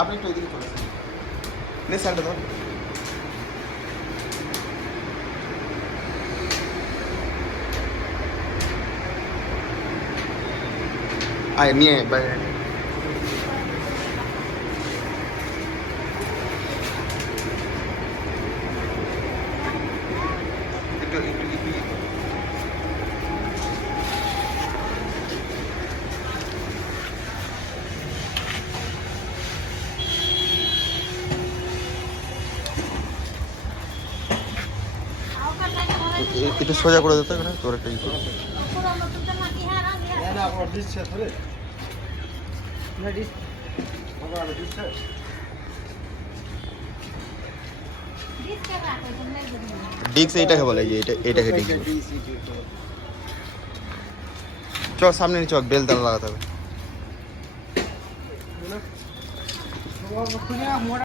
আপনি একটু এদিকে চলে আসুন। নে স্যারটা ধর। আয় নিয়ে বাইরে নিয়ে। একটু একটু একটু ইয়ে করো। একটু সোজা করে দিতে হবে না তোর একটা ইয়ে করো। ডিক্স এইটাকে বলে যে এটাকে ডিক্স বলে। চ সামনে চ বেল দানা লাগাতে হবে।